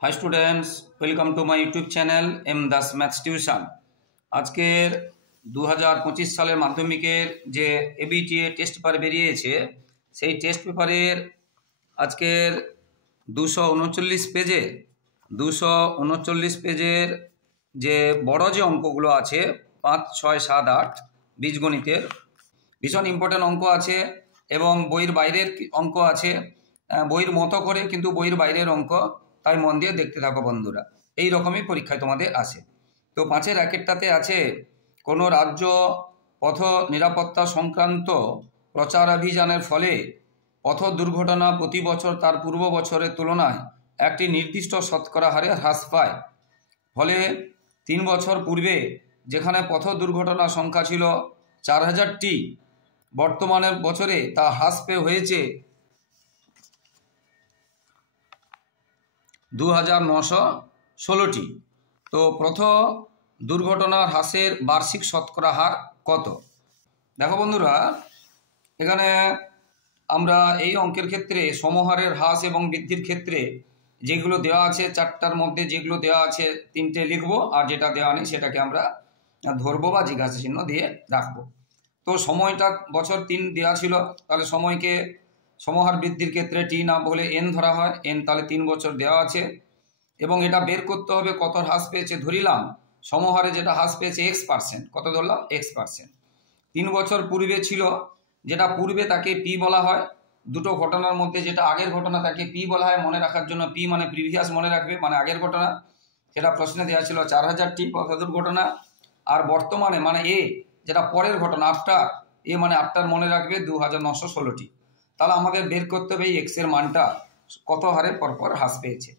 High students welcome to my YouTube channel M Das maths tuition. আজকের 2025 সালের মাধ্যমিকের যে এবিটিএ টেস্ট পেপার বেরিয়েছে সেই টেস্ট পেপারের আজকের 239 পেজের যে বড় যে অঙ্কগুলো আছে 5, 6, 7, 8 বীজগণিতের ভীষণ ইম্পর্টেন্ট অঙ্ক আছে এবং বইয়ের বাইরের অঙ্ক আছে, বইয়ের মতো করে কিন্তু বইয়ের বাইরের অঙ্ক, তাই মন দিয়ে দেখতে থাকো বন্ধুরা। এই রকমই পরীক্ষায় তোমাদের আসে। তো 5-এর একেরটাতে আছে কোনো রাজ্য পথ নিরাপত্তা সংক্রান্ত প্রচারাভিযানের ফলে পথ দুর্ঘটনা প্রতি বছর তার পূর্ব বছরের তুলনায় একটি নির্দিষ্ট শতকরা হারে হ্রাস পায়। ফলে 3 বছর পূর্বে যেখানে পথ দুর্ঘটনার সংখ্যা ছিল 4000টি, বর্তমানের বছরে তা হ্রাস পেয়ে হয়েছে 2916টি। তো পথ দুর্ঘটনার হ্রাসের বার্ষিক শতকরা হার কত? দেখো বন্ধুরা, এখানে আমরা এই অঙ্কের ক্ষেত্রে সমহারের হ্রাস এবং বৃদ্ধির ক্ষেত্রে যেগুলো দেওয়া আছে 4টার মধ্যে যেগুলো দেওয়া আছে 3টে লিখবো, আর যেটা দেওয়া নেই সেটাকে আমরা ধরবো বা জিজ্ঞাসা চিহ্ন দিয়ে রাখবো। তো সময়টা বছর 3 দেওয়া ছিল, তাহলে সময়কে সমহার বৃদ্ধির ক্ষেত্রে টি না বলে এন ধরা হয়, এন তাহলে 3 বছর দেওয়া আছে এবং এটা বের করতে হবে কত হ্রাস পেয়েছে। ধরিলাম সমহারে যেটা হ্রাস পেয়েছে x%, কত ধরলাম x%। 3 বছর পূর্বে ছিল, যেটা পূর্বে তাকে পি বলা হয়। দুটো ঘটনার মধ্যে যেটা আগের ঘটনা তাকে পি বলা হয়, মনে রাখার জন্য পি মানে প্রিভিয়াস মনে রাখবে, মানে আগের ঘটনা। সেটা প্রশ্নে দেওয়া ছিল 4000টি পথ দুর্ঘটনা। আর বর্তমানে মানে এ, যেটা পরের ঘটনা আফটার, এ মানে আফটার মনে রাখবে 2916টি। তাহলে আমাদের বের করতে হবে এই এক্স এর মানটা কত হারে পরপর হ্রাস পেয়েছে।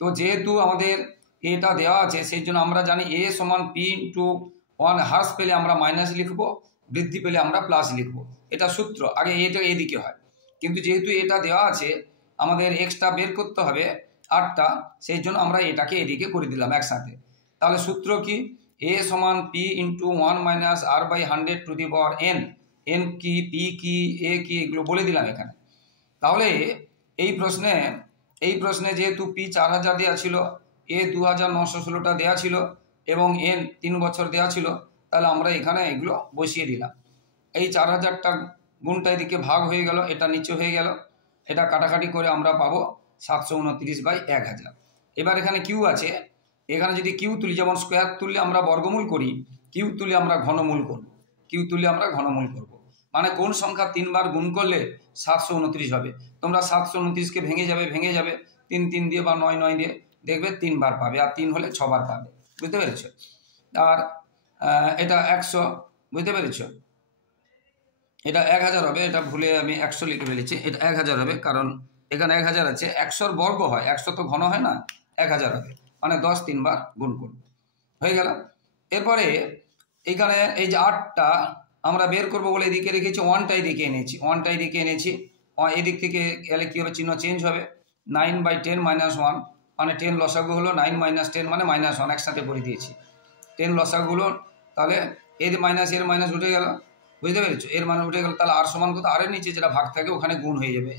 তো যেহেতু আমাদের এটা দেওয়া আছে সেই জন্য আমরা জানি এ সমান পি ইন্টু 1, হ্রাস পেলে আমরা মাইনাস লিখবো, বৃদ্ধি পেলে আমরা প্লাস লিখবো। এটা সূত্র, আগে এটা এদিকে হয়, কিন্তু যেহেতু এটা দেওয়া আছে আমাদের এক্সটা বের করতে হবে 8টা, সেই জন্য আমরা এটাকে এদিকে করে দিলাম একসাথে। তাহলে সূত্র কি? এ সমান P into 1 minus r by 100 to the power n. N কি, পি কি, এ কি, এগুলো বলে দিলাম এখানে। তাহলে এই প্রশ্নে যেহেতু পি 4000 দেওয়া ছিল, এ 2916টা দেওয়া ছিল এবং এন 3 বছর দেওয়া ছিল, তাহলে আমরা এখানে এগুলো বসিয়ে দিলাম। এই 4000টা গুণটা এদিকে ভাগ হয়ে গেল, এটা নিচে হয়ে গেল, এটা কাটাকাটি করে আমরা পাবো 729/1000। এবার এখানে কিউ আছে, এখানে যদি কিউ তুলি, যেমন স্কোয়ার তুললে আমরা বর্গমূল করি, কিউ তুলে আমরা ঘনমূল করব, মানে কোন সংখ্যা 3 বার গুণ করলে 729 হবে। তোমরা 729কে ভেঙে যাবে 3 দিয়ে বা 9 দিয়ে, দেখবে 3 বার পাবে, আর 3 হলে 6 বার পাবে, বুঝতে পেরেছ? আর এটা 100, বুঝতে পেরেছ? এটা 1000 হবে, এটা ভুলে আমি 100 লিখে ফেলেছি, এটা 1000 হবে, কারণ এখানে 1000 আছে, 100-র বর্গ হয়, 100 তো ঘন হয় না, 1000 হবে, মানে 10 3 বার গুণ করব, হয়ে গেল। এরপরে এখানে এই যে 8টা আমরা বের করব বলে এদিকে রেখেছি, 1টা এদিকে এনেছি, এদিক থেকে গেলে কী হবে, চিহ্ন চেঞ্জ হবে। 9/10 - 1, মানে 10 লসাগু হলো, 9 - 10 মানে -1, একসাথে করে দিয়েছি। 10 লসাগু হলো, তাহলে এর মাইনাস উঠে গেল, বুঝতে পেরেছো? এর মানে উঠে গেল, তাহলে আর সমান কত? আর এর নিচে যেটা ভাগ থাকে ওখানে গুণ হয়ে যাবে।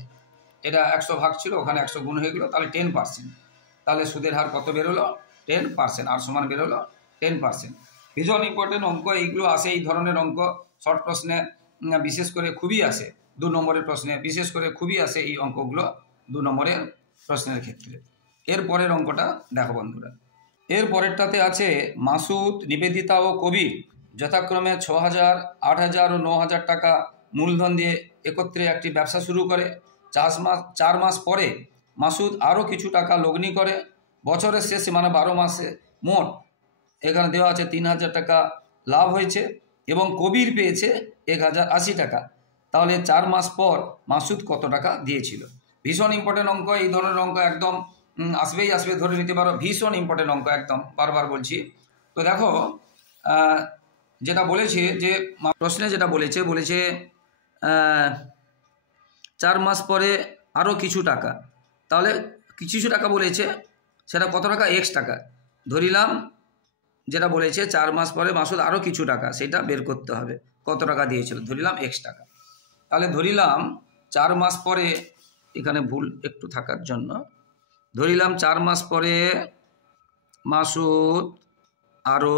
এটা 100 ভাগ ছিল, ওখানে 100 গুণ হয়ে গেলো, তাহলে 10%। তাহলে সুদের হার কত বেরোলো? 10%। আর সমান বেরোলো 10%। ভীষণ ইম্পর্টেন্ট অঙ্ক এইগুলো আসে, এই ধরনের অঙ্ক শর্ট প্রশ্নে বিশেষ করে খুবই আসে, 2 নম্বরের প্রশ্নে বিশেষ করে খুবই আসে এই অঙ্কগুলো 2 নম্বরের প্রশ্নের ক্ষেত্রে। এর পরের অঙ্কটা দেখো বন্ধুরা। এর পরেরটাতে আছে মাসুদ, নিবেদিতা ও কবির যথাক্রমে 6000, 8000 ও 9000 টাকা মূলধন দিয়ে একত্রে একটি ব্যবসা শুরু করে। 4 মাস পরে মাসুদ আরও কিছু টাকা লগ্নি করে। বছরের শেষে মানে 12 মাসে মোট এখানে দেওয়া আছে 3000 টাকা লাভ হয়েছে এবং কবির পেয়েছে 1080 টাকা। তাহলে 4 মাস পর মাসুদ কত টাকা দিয়েছিল? ভীষণ ইম্পর্টেন্ট অঙ্ক, এই ধরনের অঙ্ক একদম আসবে, ধরে নিতে পারো, ভীষণ ইম্পর্টেন্ট অঙ্ক, একদম বারবার বলছি। তো দেখো যেটা বলেছে, যে প্রশ্নে যেটা বলেছে 4 মাস পরে আরও কিছু টাকা, তাহলে কিছু টাকা বলেছে, সেটা কত টাকা? x টাকা। ধরিলাম যেটা বলেছে 4 মাস পরে মাসুদ আরও কিছু টাকা, সেটা বের করতে হবে কত টাকা দিয়েছিল। ধরিলাম x টাকা, তাহলে ধরিলাম 4 মাস পরে, এখানে ভুল একটু থাকার জন্য ধরিলাম 4 মাস পরে মাসুদ আরও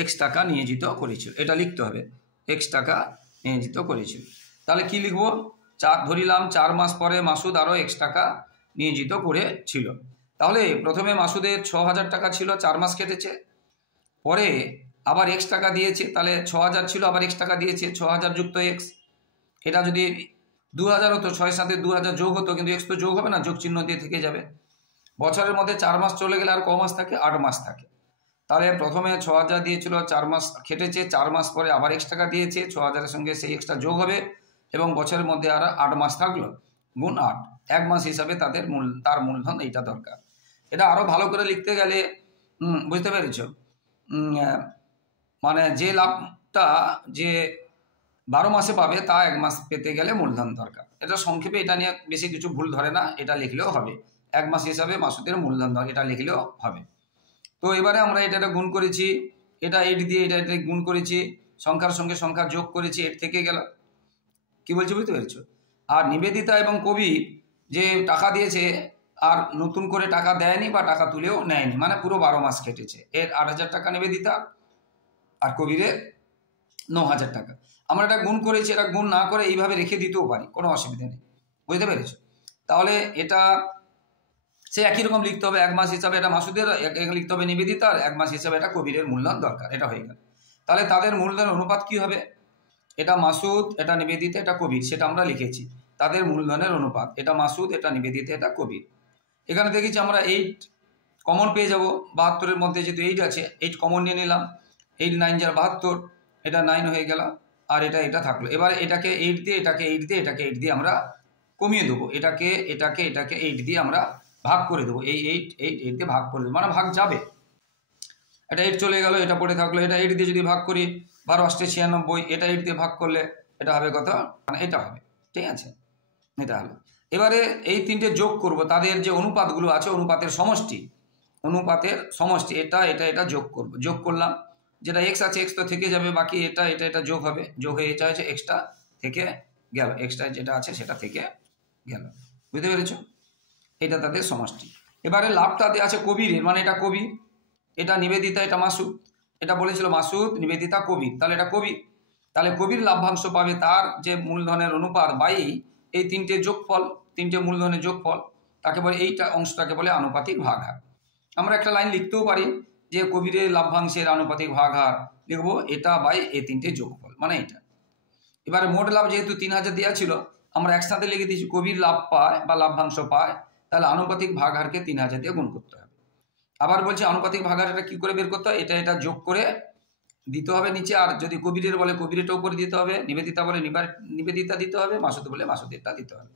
এক্স টাকা নিয়োজিত করেছিল, এটা লিখতে হবে, এক্স টাকা নিয়োজিত করেছিল। তাহলে কি লিখব? ধরিলাম 4 মাস পরে মাসুদ আরও এক্স টাকা নিয়োজিত করেছিল। তাহলে প্রথমে মাসুদের 6,000 টাকা ছিল, 4 মাস কেটেছে, পরে আবার এক্স টাকা দিয়েছে, তাহলে 6,000 ছিল, আবার এক্স টাকা দিয়েছে, 6,000 যুক্ত এক্স। এটা যদি 2,000 হতো, 6 সাথে 2,000 যোগ হতো, কিন্তু এক্স তো যোগ হবে না, যোগ চিহ্ন দিয়ে থেকে যাবে। বছরের মধ্যে 4 মাস চলে গেলে আর ক মাস থাকে? 8 মাস থাকে। তাহলে প্রথমে 6,000 দিয়েছিল, 4 মাস খেটেছে, 4 মাস পরে আবার এক্স টাকা দিয়েছে, 6,000-এর সঙ্গে সেই এক্সটা যোগ হবে এবং বছরের মধ্যে আর 8 মাস থাকলো, গুণ 8, 1 মাস হিসাবে তার মূলধন এইটা দরকার। এটা আরও ভালো করে লিখতে গেলে বুঝতে পেরেছ, মানে যে লাভটা যে 12 মাসে পাবে তা 1 মাস পেতে গেলে মূলধন দরকার। এটা সংক্ষেপে, এটা নিয়ে বেশি কিছু ভুল ধরে না, এটা লিখলেও হবে, 1 মাস হিসাবে মাসুদের মূলধন দরকার, এটা লিখলেও হবে। তো এবারে আমরা এটা গুণ করেছি, এটা 8 দিয়ে এটা গুণ করেছি, সংখ্যার সঙ্গে সংখ্যা যোগ করেছি, 8 থেকে গেল। কি বলছি বুঝতে পেরেছো? আর নিবেদিতা এবং কবি যে টাকা দিয়েছে আর নতুন করে টাকা দেয়নি বা টাকা তুলেও নেয়নি, মানে পুরো 12 মাস কেটেছে। এর 8,000 টাকা নিবেদিতা আর কবিরের 9,000 টাকা। আমরা এটা গুণ করেছি, এটা গুণ না করে এইভাবে রেখে দিতেও পারি, কোনো অসুবিধা নেই, বুঝতে পেরেছো? তাহলে এটা সে একই রকম লিখতে হবে, 1 মাস হিসাবে এটা মাসুদের লিখতে হবে নিবেদিতার, 1 মাস হিসাবে এটা কবিরের মূলধন দরকার, এটা হয়ে গেল। তাহলে তাদের মূলধনের অনুপাত কি হবে? এটা মাসুদ, এটা নিবেদিতা, এটা কবির, সেটা আমরা লিখেছি। তাদের মূলধনের অনুপাত, এটা মাসুদ, এটা নিবেদিতা, এটা কবির। এখানে দেখেছি আমরা 8 কমন পেয়ে যাব, 72-এর মধ্যে যেহেতু 8 আছে, 8 কমন নিয়ে নিলাম, 8 9 যার 72, এটা 9 হয়ে গেল, আর এটা থাকলো। এবার এটাকে 8 দিয়ে, এটাকে 8 দিয়ে, এটাকে 8 দিয়ে আমরা কমিয়ে দেবো, এটাকে 8 দিয়ে আমরা ভাগ করে দেবো, এই 8 দিয়ে ভাগ করে দেবো, মানে ভাগ যাবে। এটা 8 চলে গেল, এটা পড়ে থাকলো, এটা 8 দিয়ে যদি ভাগ করি, 12 8 96, এটা 8 দিয়ে ভাগ করলে এটা হবে কত? মানে এটা হবে, ঠিক আছে, এটা হলো। এবারে এই 3টে যোগ করব, তাদের যে অনুপাতগুলো আছে, অনুপাতের সমষ্টি, এটা যোগ করব, যোগ করলাম, যেটা এক্স আছে এক্স তো থেকে যাবে, বাকি এটা যোগ হবে, যোগ হয়ে এটা হচ্ছে এক্সটা থেকে গেল, এক্সটা যেটা আছে সেটা থেকে গেল, বুঝতে পেরেছ? এটা তাদের সমষ্টি। এবারে লাভটা দেওয়া আছে কবিরের, মানে এটা কবি, এটা নিবেদিতা, এটা মাসুদ, এটা বলেছিল মাসুদ, নিবেদিতা, কবির, তাহলে এটা কবি। তাহলে কবির লাভ্যাংশ পাবে তার যে মূলধনের অনুপাত বাই এই 3টে যোগফল, 3টে মূলধনের যোগফল, তাকে বলে, এইটা অংশটাকে বলে আনুপাতিক ভাগহার। আমরা একটা লাইন লিখতেও পারি যে কবিরের লাভ্যাংশের আনুপাতিক ভাগহার লিখবো এটা বাই এই 3টে যোগফল, মানে এটা। এবারে মোট লাভ যেহেতু 3,000 দেওয়া ছিল, আমরা একসাথে লিখে দিয়েছি কবির লাভ পায় বা লাভ্যাংশ পায়, তাহলে আনুপাতিক ভাগহারকে 3,000 দিয়ে গুণ করতে হবে। আবার বলছি আনুপাতিক ভাগহারটা কি করে বের করতে হয়? এটা যোগ করে দিতে হবে নিচে, আর যদি কবিরের বলে কবিরেরটা উপরে দিতে হবে, নিবেদিতা বলে নিবেদিতা দিতে হবে, মাসুদ বলে মাসুদেরটা দিতে হবে।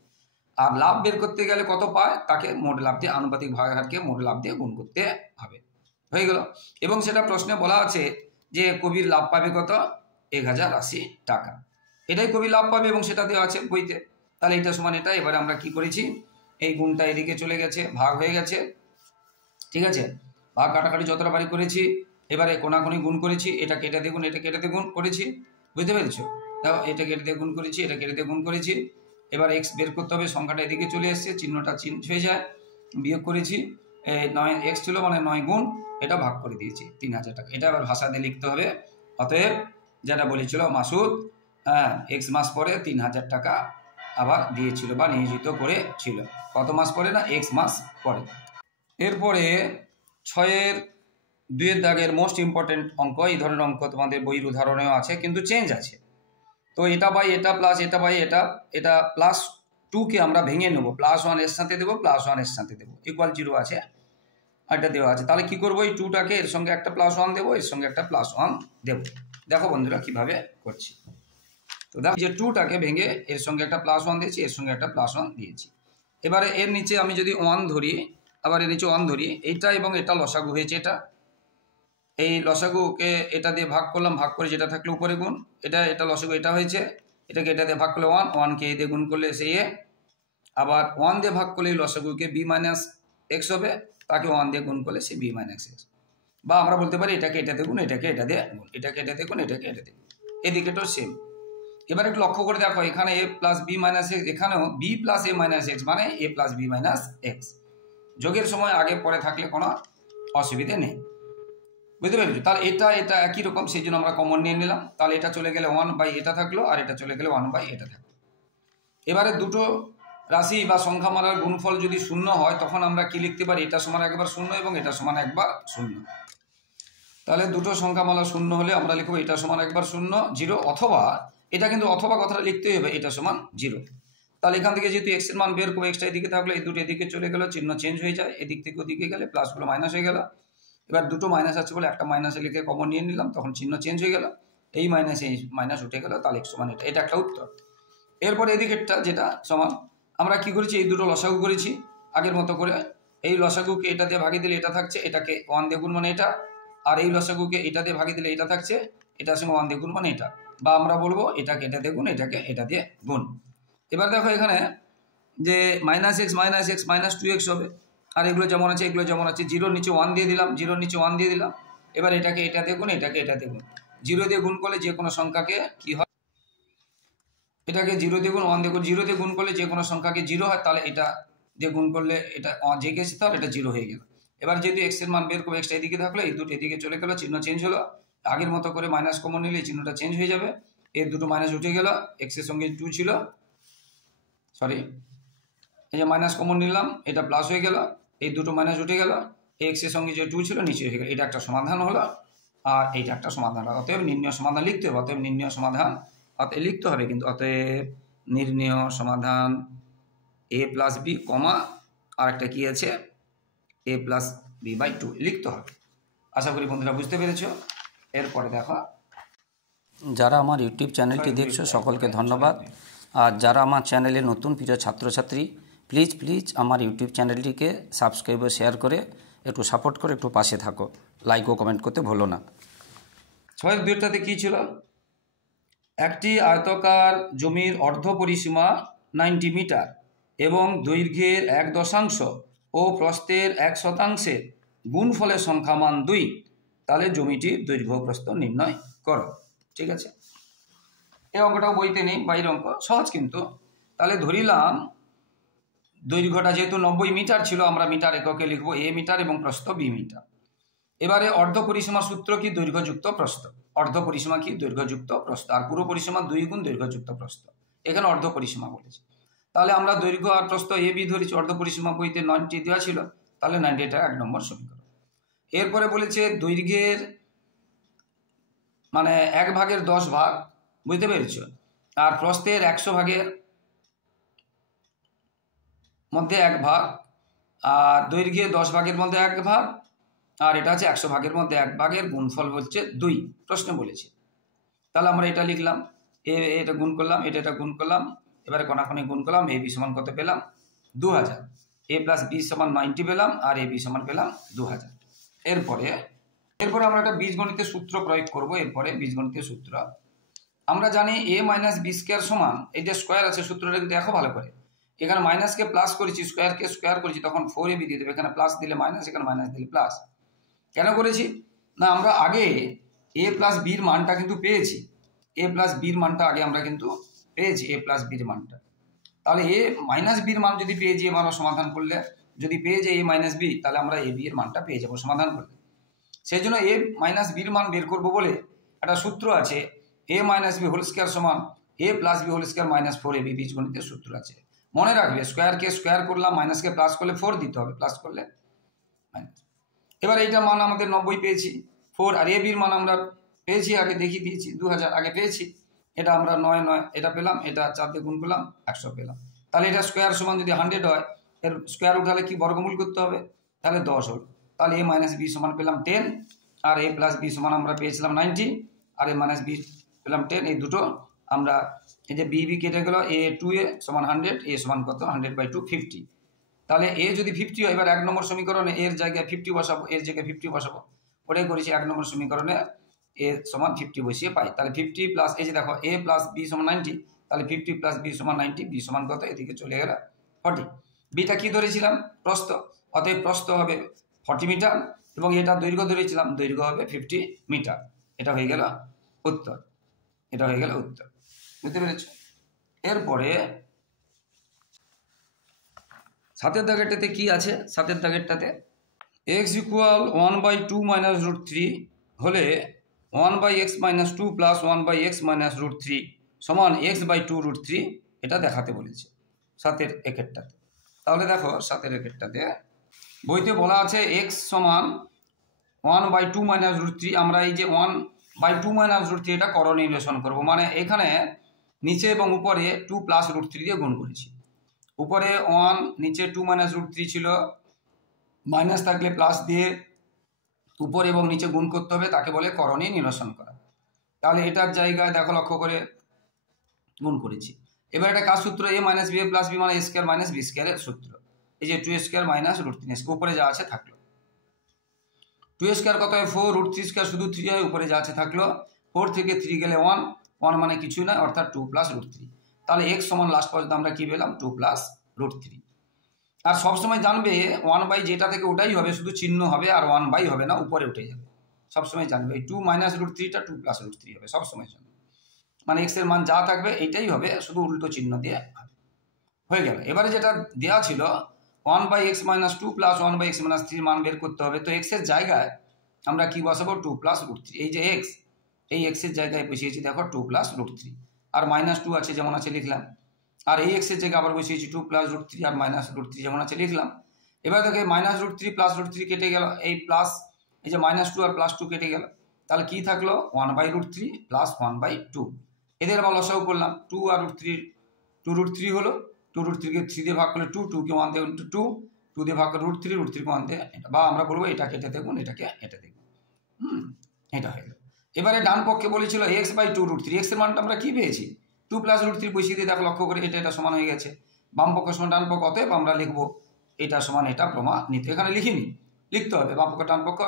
আর লাভ বের করতে গেলে কত পায়, তাকে মোট লাভ দিয়ে, আনুপাতিক ভাগহারকে মোট লাভ দিয়ে গুণ করতে হবে, হয়ে গেল। এবং সেটা প্রশ্নে বলা আছে যে কবির লাভ পাবে কত? 1,080 টাকা, এটাই কবির লাভ পাবে এবং সেটা দেওয়া আছে বইতে। তাহলে এটা সমান এটা। এবারে আমরা কি করেছি, এই গুণটা এদিকে চলে গেছে, ভাগ হয়ে গেছে, ঠিক আছে, ভাগ কাটাকাটি যতটা বাড়ি করেছি, এবারে কোনাকুনি গুণ করেছি, এটা কেটে দেখুন, এটা কেটে দেখুন করেছি, বুঝতে পেরেছো? দেখো, এটা কেটে দিয়ে গুণ করেছি, এটা কেটে দিয়ে গুণ করেছি। এবার এক্স বের করতে হবে, সংখ্যাটা এদিকে চলে এসছে, চিহ্নটা চেঞ্জ হয়ে যায়, বিয়োগ করেছি, 9 এক্স ছিল মানে 9 গুণ, এটা ভাগ করে দিয়েছি 3,000 টাকা। এটা আবার ভাষা দিয়ে লিখতে হবে। অতএব যেটা বলেছিল মাসুদ, এক্স মাস পরে 3,000 টাকা আবার দিয়েছিল বা নিয়োজিত করেছিল। কত মাস পরে? না, এক্স মাস পরে। এরপরে 6-এর 2-এর দাগের মোস্ট ইম্পর্টেন্ট অঙ্ক, এই ধরনের অঙ্ক তোমাদের বইয়ের উদাহরণেও আছে, কিন্তু চেঞ্জ আছে। তো এটা বাই এটা প্লাস এটা বাই এটা প্লাস 2কে আমরা ভেঙে নেবো, +1 এর সাথে দেবো, +1 এর সাথে দেবো, =0 আছে, এটা দেওয়া আছে। তাহলে কি করবো, এই 2টাকে এর সঙ্গে একটা +1 দেবো, এর সঙ্গে একটা +1 দেবো। দেখো বন্ধুরা কিভাবে করছি। তো দেখো যে 2টাকে ভেঙে এর সঙ্গে একটা +1 দিয়েছি, এর সঙ্গে একটা +1 দিয়েছি। এবারে এর নিচে আমি যদি 1 ধরি, আবার এর নিচে 1 ধরি, এইটা এবং এটা লসাগু হয়েছে, এই লসাগুকে এটা দিয়ে ভাগ করলাম, ভাগ করে যেটা থাকলে উপরে গুণ, এটা লসাগু এটা হয়েছে, এটাকে এটা দিয়ে ভাগ করলে 1, 1কে এই দিয়ে গুণ করলে সে এ, আবার 1 দিয়ে ভাগ করলে এই লসাগুকে b - x হবে, তাকে 1 দিয়ে গুণ করলে সে b - x। বা আমরা বলতে পারি এটাকে এটা দিয়ে গুণ, এটাকে এটা দিয়ে গুণ, এটাকে এটা দিয়ে গুণ, এটাকে এটা দিয়ে গুণ, এদিকেটাও সেম। এবার একটু লক্ষ্য করে দেখো, এখানে a plus b minus x, এখানেও b plus a minus x মানে a plus b minus x. যোগের সময় আগে পরে থাকলে কোনো অসুবিধে নেই, বুঝতে পেরেছো? তাহলে এটা এটা একই রকম, সেই জন্য আমরা কমন নিয়ে নিলাম। তাহলে এটা চলে গেলে 1/, এটা থাকলো, আর এটা চলে গেলে 1/, এটা থাকলো। এবারে দুটো রাশি বা সংখ্যা মালার গুণফল যদি শূন্য হয়, তখন আমরা কি লিখতে পারি? এটা সমান একবার শূন্য এবং এটা সমান একবার শূন্য। তাহলে দুটো সংখ্যা মালা শূন্য হলে আমরা লিখবো এটা সমান একবার শূন্য 0, অথবা এটা কিন্তু অথবা কথাটা লিখতেই হবে, এটা সমান 0। তাহলে এখান থেকে যেহেতু এক্স এর মান বের করবো, এক্সটা এদিকে থাকলে এই দুটো এদিকে চলে গেল, চিহ্ন চেঞ্জ হয়ে যায়, এদিক থেকে ওদিকে গেলে প্লাসগুলো মাইনাস হয়ে গেল। এবার দুটো মাইনাস আছে বলে একটা মাইনাসে লিখে কমন নিয়ে নিলাম, তখন চিহ্ন চেঞ্জ হয়ে গেল, এই মাইনাস উঠে গেল, তাহলে এক্স সমান এটা একটা উত্তর। এরপরে এদিকেরটা যেটা সমান, আমরা কি করেছি? এই দুটো লসাগু করেছি আগের মতো করে। এই লসাগুকে এটা দিয়ে ভাগিয়ে দিলে এটা থাকছে, এটাকে 1 দিয়ে গুণ মানে এটা, আর এই লসাগুকে এটা দিয়ে ভাগিয়ে দিলে এটা থাকছে, এটার সঙ্গে 1 দিয়ে গুণ মানে এটা, বা আমরা বলবো এটাকে এটা দিয়ে গুণ, এটাকে এটা দিয়ে গুণ। এবার দেখো এখানে যে মাইনাস এক্স মাইনাস 2x হবে, আর এগুলো যেমন আছে এগুলো যেমন আছে, 0 নিচে 1 দিয়ে দিলাম, 0 নিচে 1 দিয়ে দিলাম। এবার এটাকে এটা দিয়ে গুণ, এটাকে এটা দিয়ে গুণ। 0 দিয়ে গুণ করলে যে কোনো সংখ্যাকে কি হয়? এটাকে 0 দিয়ে গুণ 1 দিয়ে গুণ, 0 দিয়ে গুণ করলে যে কোনো সংখ্যাকে 0 হয়, তাহলে এটা দিয়ে গুণ করলে এটা যে গেছে, তাহলে এটা 0 হয়ে গেল। এবার যেহেতু এক্স এর মান বের করবো, এক্সটা এদিকে থাকলো, এই দুটো এদিকে চলে গেল, চিহ্ন চেঞ্জ হলো। আগের মতো করে মাইনাস কমন নিলে এই চিহ্নটা চেঞ্জ হয়ে যাবে, এর দুটো মাইনাস উঠে গেল, এক্স এর সঙ্গে 2 ছিল, সরি এই যে মাইনাস কমন নিলাম, এটা প্লাস হয়ে গেল, এই দুটো মাইনাস উঠে গেল, এক্স এর সঙ্গে যে 2 ছিল নিচে হয়ে গেল। এটা একটা সমাধান হলো, আর এইটা একটা সমাধান হলো। অতএব নির্ণয় সমাধান লিখতে হবে, অতএব নির্ণয় সমাধান অতএব লিখতে হবে, কিন্তু অতএব নির্ণয় সমাধান a প্লাস বি কমা আর একটা কি আছে a প্লাস b/2 লিখতে হবে। আশা করি বন্ধুরা বুঝতে পেরেছো। এরপরে দেখো, যারা আমার ইউটিউব চ্যানেলটি দেখছো সকলকে ধন্যবাদ। আর যারা আমার চ্যানেলে নতুন প্রিয় ছাত্রছাত্রী, প্লিজ আমার ইউটিউব চ্যানেলটিকে সাবস্ক্রাইব ও শেয়ার করে একটু সাপোর্ট করে একটু পাশে থাকো, লাইক ও কমেন্ট করতে ভুলো না। 6-2টাতে কি ছিল? একটি আয়তকার জমির অর্ধ পরিসীমা 90 মিটার এবং দৈর্ঘ্যের 1/10 ও প্রস্থের 1/100 গুণফলের সংখ্যা মান 2, তাহলে জমিটির দৈর্ঘ্য প্রস্থ নির্ণয় করো। ঠিক আছে, এই অঙ্কটাও বইতে নেই, বাইরের অঙ্ক, সহজ কিন্তু। তাহলে ধরিলাম দৈর্ঘ্যটা যেহেতু 90 মিটার ছিল, আমরা মিটার এককে লিখবো a মিটার এবং প্রস্থ b মিটার। এবারে অর্ধ পরিসীমা সূত্র কি? দৈর্ঘ্যযুক্ত প্রস্থ। অর্ধ পরিসীমা কি? দৈর্ঘ্যযুক্ত প্রস্থ। আর পুরো পরিসীমা 2 গুণ দৈর্ঘ্যযুক্ত প্রস্থ, এখানে অর্ধ পরিসীমা বলেছে। তাহলে আমরা দৈর্ঘ্য আর প্রস্থ এ বি ধরেছি, অর্ধ পরিসীমা বইতে 90 দেওয়া ছিল, তাহলে 90 এটা 1 নম্বর সমীকরণ। এরপরে বলেছে দৈর্ঘ্যের মানে 1/10 ভাগ, বুঝতে পেরেছ, আর প্রস্থের 100 ভাগের মধ্যে 1 ভাগ, আর দৈর্ঘ্যে 10 ভাগের মধ্যে 1 ভাগ, আর এটা আছে 100 ভাগের মধ্যে 1 ভাগের গুণফল হচ্ছে 2, প্রশ্নে বলেছে। তাহলে আমরা এটা লিখলাম, এটা গুণ করলাম, এটা গুণ করলাম, এবারে কোনাকুনি গুণ করলাম, এ বি সমান কত পেলাম? 2000। a প্লাস বি সমান 90 পেলাম, আর এ বি সমান পেলাম 2000। এরপরে আমরা একটা বীজগণিতের সূত্র প্রয়োগ করব। এরপরে বীজগণিতের সূত্র আমরা জানি a মাইনাস বি স্কোয়ার সমান, এই যে স্কোয়ার আছে সূত্রটা কিন্তু দেখো ভালো করে, এখানে মাইনাসকে প্লাস করেছি, স্কোয়ারকে স্কোয়ার করেছি, তখন 4ab দিয়ে দেবে, এখানে প্লাস দিলে মাইনাস, এখানে মাইনাস দিলে প্লাস। কেন করেছি না, আমরা আগে a প্লাস বির মানটা কিন্তু পেয়েছি, a প্লাস বির মানটা আগে আমরা কিন্তু পেয়েছি, a প্লাস বির মানটা। তাহলে a মাইনাস বির মান যদি পেয়ে যাই আমরা সমাধান করলে, যদি পেয়ে যাই a মাইনাস বি, তাহলে আমরা a বি এর মানটা পেয়ে যাবো সমাধান করলে। সেই জন্য a মাইনাস বির মান বের করবো বলে একটা সূত্র আছে, a minus b whole square সমান a plus b whole square minus 4ab, বীজগণিতের সূত্র আছে, মনে রাখবে। স্কোয়ারকে স্কোয়ার করলাম, মাইনাসকে প্লাস করলে 4 দিতে হবে, প্লাস করলে মাইনাস। এবার এইটার মান আমাদের 90 পেয়েছি, 4, আর এ বির মান আমরা পেয়েছি আগে দেখিয়ে দিয়েছি 2000 আগে পেয়েছি, এটা আমরা 9 এটা পেলাম, এটা 4 দিয়ে গুণ করলাম 100 পেলাম। তাহলে এটা স্কোয়ার সমান যদি 100 হয়, এর স্কোয়ার উঠালে কি বর্গমূল করতে হবে, তাহলে 10 হল। তাহলে a মাইনাস বি সমান পেলাম 10, আর a প্লাস বি সমান আমরা পেয়েছিলাম 90, আর a মাইনাস বি পেলাম 10। এই দুটো আমরা, এই যে বি কেটে গেল, a সমান 100, a সমান কত 100/2 50। তাহলে এ যদি 50 হয়, এবার 1 নম্বর সমীকরণে এর জায়গায় 50 বসাবো, এর জায়গায় 50 বসাবো, ওটাই করেছি। 1 নম্বর সমীকরণে এ সমান 50 বসিয়ে পাই, তাহলে 50 প্লাস, এই যে দেখো a প্লাস বি সমান 90, তাহলে 50 প্লাস বি সমান 90, বি সমান কত, এদিকে চলে গেল 40। বিটা কি ধরেছিলাম? প্রস্থ, অতএব প্রস্থ হবে 40 মিটার, এবং এটা দৈর্ঘ্য ধরেছিলাম, দৈর্ঘ্য হবে 50 মিটার। এটা হয়ে গেল উত্তর, এটা হয়ে গেল উত্তর। বুঝতে পেরেছ? এরপরে 7 দাগেরটাতে কি আছে? 7 দাগেরটাতে x ইকুয়াল 1/2 মাইনাস রুট 3 হলে 1/x minus 2 plus 1/x minus root 3 সমান x/2 রুট 3 এটা দেখাতে বলেছে 7 একেরটাতে। তাহলে দেখো 7 একেরটাতে বইতে বলা আছে x সমান 1/2 মাইনাস রুট 3। আমরা এই যে 1/2 মাইনাস রুট 3 এটা করণীয় নিরসন করবো, মানে এখানে নিচে এবং উপরে 2 প্লাস রুট 3 দিয়ে গুণ করেছি। উপরে 1, নিচে 2 মাইনাস রুট 3 ছিল, মাইনাস থাকলে প্লাস দিয়ে উপরে এবং নিচে গুণ করতে হবে, তাকে বলে করণীয় নিরসন করা। তাহলে এটার জায়গায় দেখো লক্ষ্য করে গুণ করেছি। এবার এটা কার সূত্র? a minus b plus b মানে a স্কোয়ার মাইনাস বি স্কোয়ারের সূত্র। এই যে 2 স্কোয়ার মাইনাস রুট 3 স্কোয়ার, উপরে যা আছে থাকলো। 2 স্কোয়ার কত হয় 4, রুট 3 স্কোয়ার শুধু 3 হয়, উপরে যা আছে থাকলো। 4 থেকে 3 গেলে 1 মানে কিছুই নয়, অর্থাৎ 2 প্লাস রুট 3। তাহলে x সমান লাস্ট পর্যন্ত আমরা কি পেলাম? 2 প্লাস রুট 3। আর সবসময় জানবে 1/, যেটা থেকে ওটাই হবে, শুধু চিহ্ন হবে, আর 1/, হবে না, উপরে উঠে যাবে। সবসময় জানবে এই 2 মাইনাস রুট 3টা 2 প্লাস রুট 3 হবে, সবসময় জানবে। মানে x এর মান যা থাকবে এইটাই হবে, শুধু উল্টো চিহ্ন দিয়ে হয়ে গেল। এবারে যেটা দেওয়া ছিল 1/x minus 2 plus 1/x minus 3 মান বের করতে হবে। তো x এর জায়গায় আমরা কি বসাবো? 2 প্লাস রুট 3। এই যে x, এই x এর জায়গায় বসিয়েছি দেখো 2 প্লাস রুট 3, আর মাইনাস 2 আছে যেমন আছে লিখলাম। আর এই x এর জায়গায় আবার বসিয়েছি 2 প্লাস রুট 3 আর মাইনাস রুট 3 যেমন আছে লিখলাম। এবার দেখে মাইনাস রুট 3 প্লাস রুট 3 কেটে গেল, এই প্লাস এই যে মাইনাস 2 আর প্লাস 2 কেটে গেল। তাহলে কি থাকলো? 1/√3 প্লাস 1/2। এদের আবার লসাগু করলাম, 2 আর রুট 3, 2 রুট 3 হলো, 2 রুট 3 কে 3 দিয়ে ভাগ করলে 2, 2 কে 1 দিয়ে 2, 2 দিয়ে ভাগ করলে রুট 3, রুট 3 কে 1 দিয়ে এটা, বা আমরা বলবো এটাকে এটা দেখুন, এটাকে এটা দেখুন। এটা হয়ে গেল। এবারে ডান পক্ষে বলেছিল x/2 রুট 3, x এর মানটা আমরা কি পেয়েছি? 2 প্লাস রুট 3 বসিয়ে দিয়ে দেখো লক্ষ্য করে এটা সমান হয়ে গেছে। বাম পক্ষ সমান ডান পক্ষ, অতএব আমরা লিখবো এটা সমান এটা প্রমাণিত। এখানে লিখিনি, লিখতে হবে বাম পক্ষ ডান পক্ষ,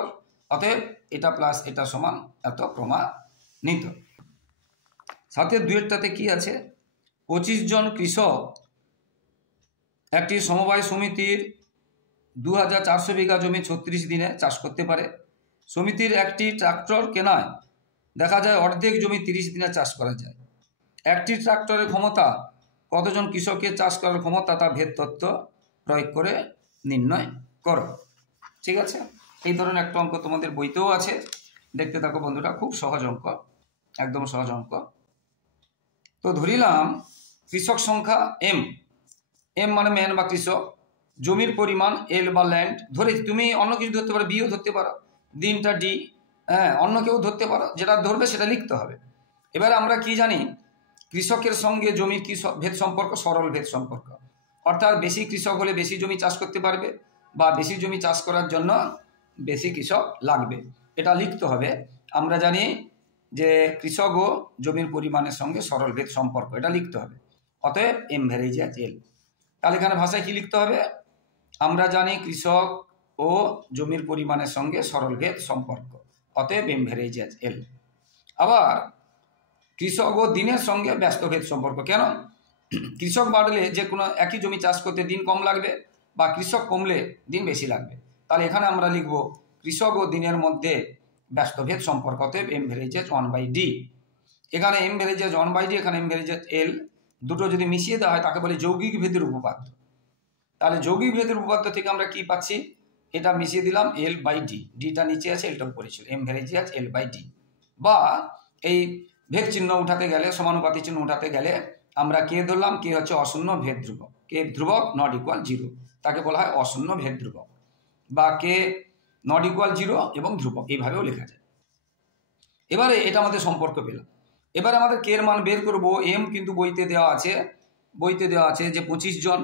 অতএব এটা প্লাস এটা সমান এত প্রমাণিত। 7 2টাতে কি আছে? 25 জন কৃষক একটি সমবায় সমিতির 2400 বিঘা জমি 36 দিনে চাষ করতে পারে। সমিতির একটি ট্রাক্টর কেনায় দেখা যায় অর্ধেক জমি 30 দিনে চাষ করা যায়। একটি ট্রাক্টরের ক্ষমতা কতজন কৃষকের চাষ করার ক্ষমতা তা ভেদ তত্ত্ব প্রয়োগ করে নির্ণয় করো। ঠিক আছে, এই ধরনের একটা অঙ্ক তোমাদের বইতেও আছে, দেখতে থাকো বন্ধুরা, খুব সহজ অঙ্ক, একদম সহজ অঙ্ক। তো ধরিলাম কৃষক সংখ্যা m, m মানে ম্যান বা কৃষক, জমির পরিমাণ l বা ল্যান্ড, ধরে তুমি অন্য কিছু ধরতে পারো, বিও ধরতে পারো, দিনটা d, হ্যাঁ অন্য কেউ ধরতে পারো, যেটা ধরবে সেটা লিখতে হবে। এবারে আমরা কি জানি? কৃষকের সঙ্গে জমির কি ভেদ সম্পর্ক? সরল ভেদ সম্পর্ক। অর্থাৎ বেশি কৃষক হলে বেশি জমি চাষ করতে পারবে, বা বেশি জমি চাষ করার জন্য বেশি কৃষক লাগবে, এটা লিখতে হবে। আমরা জানি যে কৃষক ও জমির পরিমাণের সঙ্গে সরল ভেদ সম্পর্ক, এটা লিখতে হবে। অতএব m ভ্যারিজিয়াস l। তাহলে এখানে ভাষায় কি লিখতে হবে? আমরা জানি কৃষক ও জমির পরিমাণের সঙ্গে সরল ভেদ সম্পর্ক, অতএব m ভ্যারিজিয়াস l। আবার কৃষক ও দিনের সঙ্গে ব্যস্ত ভেদ সম্পর্ক। কেন? কৃষক বাড়লে যে কোনো একই জমি চাষ করতে দিন কম লাগবে, বা কৃষক কমলে দিন বেশি লাগবে। তাহলে এখানে আমরা লিখব কৃষক ও দিনের মধ্যে ব্যস্ত ভেদ সম্পর্ক, অতএব m ভ্যারিজিয়াস 1/d। এখানে m ভ্যারিজিয়াস 1/d, এখানে m ভ্যারিজিয়াস l, দুটো যদি মিশিয়ে দেওয়া হয় তাকে বলে যৌগিক ভেদের উপপাদ্য। তাহলে যৌগিক ভেদের উপপাদ্য থেকে আমরা কি পাচ্ছি? এটা মিশিয়ে দিলাম l/d, ডিটা নিচে আছে, এলটা উপরে ছিল, m ভ্যারিজিয়াস l/d। বা এই ভেদ চিহ্ন উঠাতে গেলে, সমানুপাতিক চিহ্ন উঠাতে গেলে আমরা কে ধরলাম? কে হচ্ছে অশূন্য ভেদ ধ্রুবক, কে ধ্রুবক নট ইকুয়াল 0, তাকে বলা হয় অশূন্য ভেদ ধ্রুবক, বা কে নট ইকুয়াল 0 এবং ধ্রুবক, এইভাবেও লেখা যায়। এবারে এটা আমাদের সম্পর্ক পেলাম। এবারে আমাদের কে এর মান বের করব। m কিন্তু বইতে দেওয়া আছে যে 25 জন,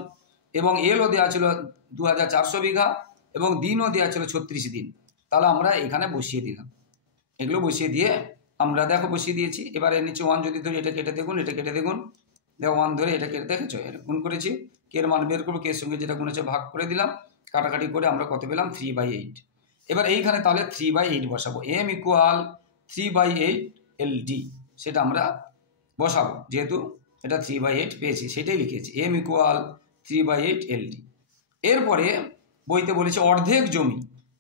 এবং lও দেওয়া ছিল 2400 বিঘা, এবং দিনও দেওয়া ছিল 36 দিন। তাহলে আমরা এখানে বসিয়ে দিলাম, এগুলো বসিয়ে দিয়ে আমরা দেখো বসিয়ে দিয়েছি। এবারে নিচে 1 যদি ধরি, এটা কেটে দেখুন, এটা কেটে দেখুন, দেখো 1 ধরে এটা কেটে দেখেছো, এটা গুণ করেছি। কে এর মান বের করবো, কে এর সঙ্গে যেটা গুণেছে ভাগ করে দিলাম, কাটাকাটি করে আমরা কত পেলাম? 3/8। এবার এইখানে তাহলে 3/8 বসাবো, m ইকুয়াল 3/8 LD, সেটা আমরা বসাবো, যেহেতু এটা 3/8 পেয়েছি সেটাই লিখেছি, m ইকুয়াল 3/8 LD। এরপরে বইতে বলেছে অর্ধেক জমি,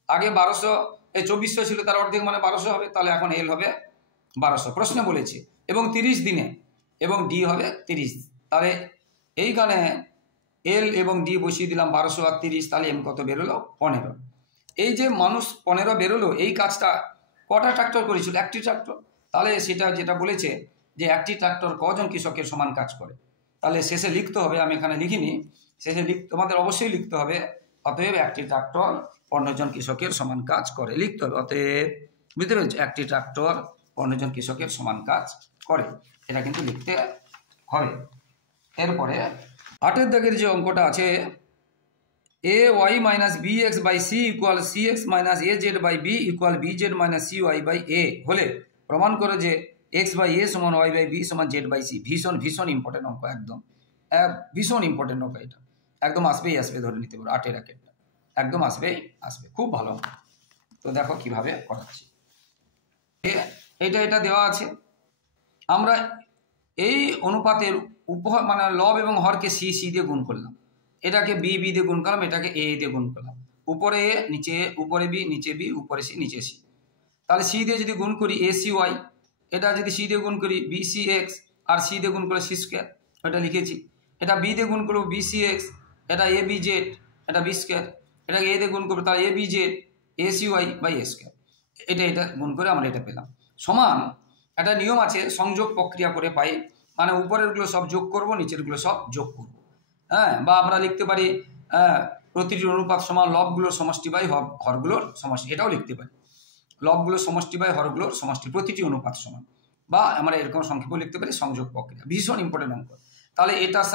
আগে 2400 ছিল, তার অর্ধেক মানে 1200 হবে, তাহলে এখন l হবে 1200, প্রশ্নে বলেছে, এবং 30 দিনে এবং ডি হবে 30। তাহলে এইখানে এল এবং ডি বসিয়ে দিলাম 1200 আর 30, তাহলে এম কত বেরোলো 15। এই যে মানুষ 15 বেরোলো, এই কাজটা কটা ট্রাক্টর করেছিল? একটি ট্রাক্টর। তাহলে সেটা যেটা বলেছে যে একটি ট্রাক্টর কজন কৃষকের সমান কাজ করে, তাহলে শেষে লিখতে হবে, আমি এখানে লিখিনি, শেষে তোমাদের অবশ্যই লিখতে হবে অতএব একটি ট্রাক্টর 15 জন কৃষকের সমান কাজ করে, লিখতে হবে। অতএব বুঝতে পেরেছ, একটি ট্রাক্টর 15 জন কৃষকের সমান কাজ করে, এটা কিন্তু লিখতে হবে। এরপরে 8 দাগের যে অঙ্কটা আছে, A Y minus B X by C equal C X minus A Z by B equal B Z minus C Y by A হলে প্রমাণ করে যে এক্স বাই এ সমান ওয়াই বাই বি সমান জেড বাই সি। ভীষণ ভীষণ important অঙ্ক, একদম ভীষণ ইম্পর্টেন্ট অঙ্ক, এটা একদম আসবেই আসবে, ধরে নিতে পারো 8 রাকেটটা একদম আসবেই আসবে, খুব ভালো অঙ্ক। তো দেখো কিভাবে করাচ্ছি। এটা দেওয়া আছে, আমরা এই অনুপাতের মানে লব এবং হরকে সি দিয়ে গুণ করলাম, এটাকে বি দিয়ে গুণ করলাম, এটাকে এ দিয়ে গুণ করলাম, উপরে এ নিচে উপরে বি নিচে বি উপরে সি নিচে সি। তাহলে সি দিয়ে যদি গুণ করি এ সি ওয়াই, এটা যদি সি দিয়ে গুণ করি বি সি এক্স, আর সি দিয়ে গুণ করে সি স্কোয়ার, এটা লিখেছি। এটা বি দিয়ে গুণ করবো বি সি এক্স, এটা এ বি জেড, এটা বি স্কোয়ার, এটাকে এ দিয়ে গুণ করবো তাহলে A B Z A C Y by A square, এটা গুণ করে আমরা এটা পেলাম। সমান একটা নিয়ম আছে, সংযোগ প্রক্রিয়া করে পাই, মানে উপরেরগুলো সব যোগ করব, নিচেরগুলো সব যোগ করব। হ্যাঁ, বা আমরা লিখতে পারি প্রতিটি অনুপাত সমান লবগুলোর সমষ্টি বাই হরগুলোর সমষ্টি, এটাও লিখতে পারি, লবগুলোর সমষ্টি বাই হরগুলোর সমষ্টি, প্রতিটি অনুপাত সমান, বা আমরা এরকম সংক্ষেপে লিখতে পারি সংযোগ প্রক্রিয়া। ভীষণ ইম্পর্টেন্ট অঙ্ক। তাহলে এটার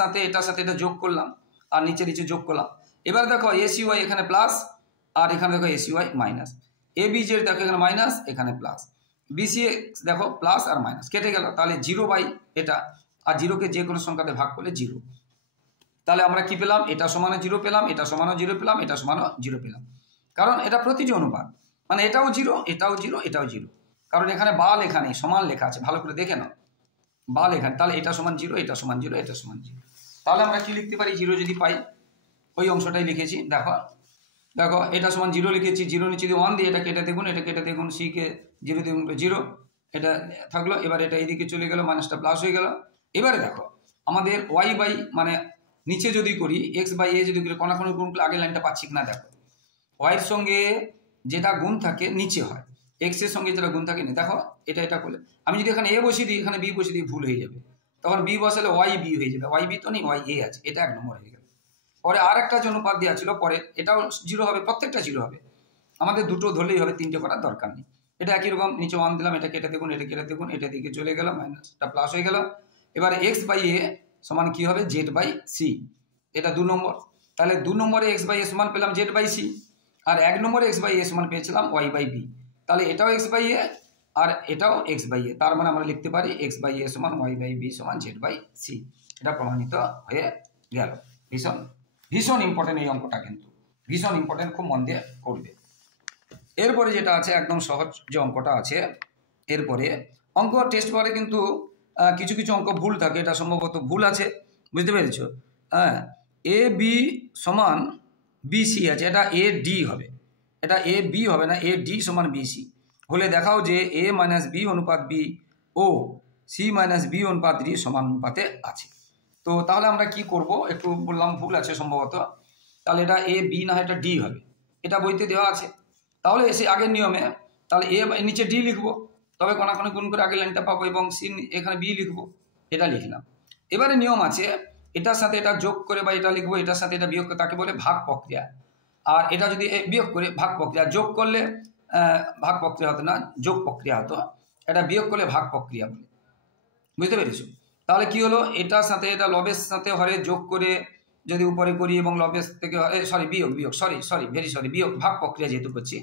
সাথে এটা যোগ করলাম, আর নিচে যোগ করলাম। এবার দেখো এ সি ওয়াই এখানে প্লাস, আর এখানে দেখো a C y minus, a B z দেখো এখানে মাইনাস এখানে প্লাস, বিসি এক্স দেখো প্লাস আর মাইনাস কেটে গেল, তাহলে 0 বাই এটা, আর 0কে যে কোনো সংখ্যাতে ভাগ করলে 0। তাহলে আমরা কি পেলাম? এটা সমানে 0 পেলাম, এটা সমানও 0 পেলাম, এটা সমানও 0 পেলাম, কারণ এটা প্রতিটি অনুপাত, মানে এটাও 0 এটাও 0 এটাও 0, কারণ এখানে বা লেখা নেই, সমান লেখা আছে, ভালো করে দেখে নাও, বা লেখা, তাহলে এটা সমান 0 এটা সমান 0 এটা সমান 0। তাহলে আমরা কি লিখতে পারি? 0 যদি পাই, ওই অংশটাই লিখেছি, দেখো এটা সমান 0 লিখেছি, 0 নিচে দিয়ে 1 দিয়ে এটা কেটে দেখুন, এটা কেটে দেখুন, সি কে 0 দিয়ে 0, এটা থাকলো। এবার এটা এইদিকে চলে গেল, মাইনাসটা প্লাস হয়ে গেল। এবারে দেখো আমাদের ওয়াই বাই, মানে নিচে যদি করি এক্স বাই এ যদি করি, কোনাকুনি গুণ করলে আগের লাইনটা পাচ্ছি কিনা দেখো, ওয়াইয়ের সঙ্গে যেটা গুণ থাকে নিচে হয়, এক্স এর সঙ্গে যেটা গুণ থাকে না, দেখো এটা করলে আমি যদি এখানে এ বসিয়ে দিই, এখানে বি বসিয়ে দিই, ভুল হয়ে যাবে, তখন বি বসালে ওয়াই বি হয়ে যাবে, ওয়াই বি তো নেই, ওয়াই এ আছে, এটা 1 নম্বর হয়ে গেল। পরে আর একটা যে অনুপাত দেওয়া ছিল পরে, এটাও 0 হবে, প্রত্যেকটা 0 হবে, আমাদের দুটো ধরলেই হবে, 3টে করার দরকার নেই। এটা একই রকম, নিচে 1 দিলাম, এটা কেটে দেখুন, এটা কেটে দেখুন, এটা দিকে চলে গেল, মাইনাসটা প্লাস হয়ে গেল। এবার এক্স বাই এ সমান কি হবে? জেড বাই সি, এটা 2 নম্বর। তাহলে 2 নম্বরে এক্স বাই এ সমান পেলাম জেড বাই সি, আর 1 নম্বরে এক্স বাই এ সমান পেয়েছিলাম ওয়াই বাই বি। তাহলে এটাও এক্স বাই এ আর এটাও এক্স বাই এ, তার মানে আমরা লিখতে পারি এক্স বাই এ সমান ওয়াই বাই বি সমান জেড বাই সি, এটা প্রমাণিত হয়ে গেল। ভীষণ ভীষণ ইম্পর্টেন্ট এই অঙ্কটা, কিন্তু ভীষণ ইম্পর্টেন্ট, খুব মন দিয়ে করবে। এরপরে যেটা আছে একদম সহজ যে অঙ্কটা আছে, এরপরে অঙ্ক টেস্ট পরে কিন্তু কিছু কিছু অঙ্ক ভুল থাকে, এটা সম্ভবত ভুল আছে, বুঝতে পেরেছ? হ্যাঁ, এ বি সমান বি সি আছে, এটা এ ডি হবে, এটা এ বি হবে না, এ ডি সমান বি সি হলে দেখাও যে এ মাইনাস বি অনুপাত বি ও সি মাইনাস বি অনুপাত ডি সমান অনুপাতে আছে। তো তাহলে আমরা কি করব, একটু বললাম ভুল আছে সম্ভবত, তাহলে এটা এ বি না এটা ডি হবে, এটা বইতে দেওয়া আছে। তাহলে এসে আগের নিয়মে তাহলে এ নিচে ডি লিখবো, তবে কোনাকুনি গুণ করে আগের লাইনটা পাবো, এবং সি এখানে বি লিখবো, এটা লিখলাম। এবারে নিয়ম আছে এটার সাথে এটা যোগ করে বা এটা লিখবো, এটার সাথে এটা বিয়োগ করে, তাকে বলে ভাগ প্রক্রিয়া। আর এটা যদি বিয়োগ করে ভাগ প্রক্রিয়া, যোগ করলে ভাগ প্রক্রিয়া হতো না, যোগ প্রক্রিয়া হতো, এটা বিয়োগ করলে ভাগ প্রক্রিয়া বলে, বুঝতে পেরেছো? তাহলে কি হলো, এটার সাথে এটা লবের সাথে হরে যোগ করে যদি উপরে করি, এবং লবের থেকে বিয়োগ ভাগ প্রক্রিয়া যেহেতু করছি,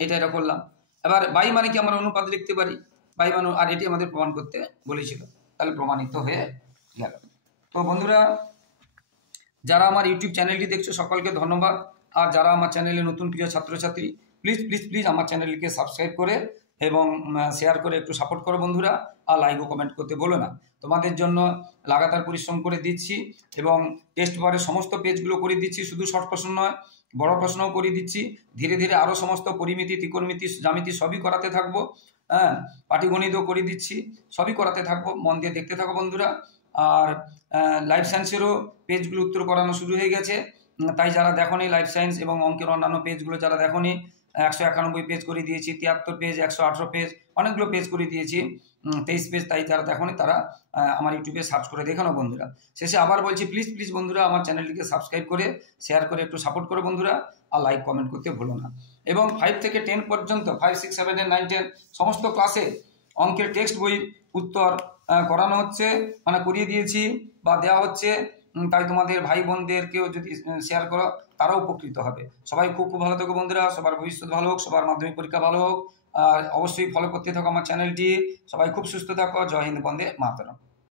এটা করলাম। এবার বাই মানে কি আমরা অনুপাত লিখতে পারি, বাই মানে, আর এটি আমাদের প্রমাণ করতে বলেছিল, তাহলে প্রমাণিত হয়ে গেল। তো বন্ধুরা, যারা আমার ইউটিউব চ্যানেলটি দেখছো সকলকে ধন্যবাদ, আর যারা আমার চ্যানেলে নতুন প্রিয় ছাত্রছাত্রী, প্লিজ আমার চ্যানেলকে সাবস্ক্রাইব করে এবং শেয়ার করে একটু সাপোর্ট করো বন্ধুরা, আর লাইক ও কমেন্ট করতে বলো না। তোমাদের জন্য লাগাতার পরিশ্রম করে দিচ্ছি, এবং টেস্ট পেপারের সমস্ত পেজগুলো করে দিচ্ছি, শুধু শর্ট প্রশ্ন নয়, বড় প্রশ্নও করে দিচ্ছি। ধীরে ধীরে আরও সমস্ত পরিমিতি, ত্রিকোণমিতি, জ্যামিতি সবই করাতে থাকবো। হ্যাঁ, পাটিগণিতও করে দিচ্ছি, সবই করাতে থাকবো, মন দিয়ে দেখতে থাকো বন্ধুরা। আর লাইফ সায়েন্সেরও পেজগুলো উত্তর করানো শুরু হয়ে গেছে, তাই যারা দেখোনি লাইফ সায়েন্স এবং অঙ্কের অন্যান্য পেজগুলো যারা দেখোনি, 191 পেজ করে দিয়েছি, 73 পেজ, 118 পেজ, অনেকগুলো পেজ করে দিয়েছি, 23 পেজ, তাই যারা দেখোনি তারা আমার ইউটিউবে সার্চ করে দেখো না বন্ধুরা। শেষে আবার বলছি, প্লিজ প্লিজ বন্ধুরা আমার চ্যানেলটিকে সাবস্ক্রাইব করে শেয়ার করে একটু সাপোর্ট করো বন্ধুরা, আর লাইক কমেন্ট করতে ভুলো না। এবং 5 থেকে 10 পর্যন্ত 5, 6, 7, 8, 9, 10 সমস্ত ক্লাসে অঙ্কের টেক্সট বইয়ের উত্তর করানো হচ্ছে, মানে করিয়ে দিয়েছি বা দেওয়া হচ্ছে, তাই তোমাদের ভাই বোনদেরকেও যদি শেয়ার করো তারাও উপকৃত হবে। সবাই খুব খুব ভালো থাকো বন্ধুরা, সবার ভবিষ্যৎ ভালো হোক, সবার মাধ্যমিক পরীক্ষা ভালো হোক, আর অবশ্যই ফলো করতে থাকো আমার চ্যানেলটি। সবাই খুব সুস্থ থাকো। জয় হিন্দ, বন্দে মাতরম।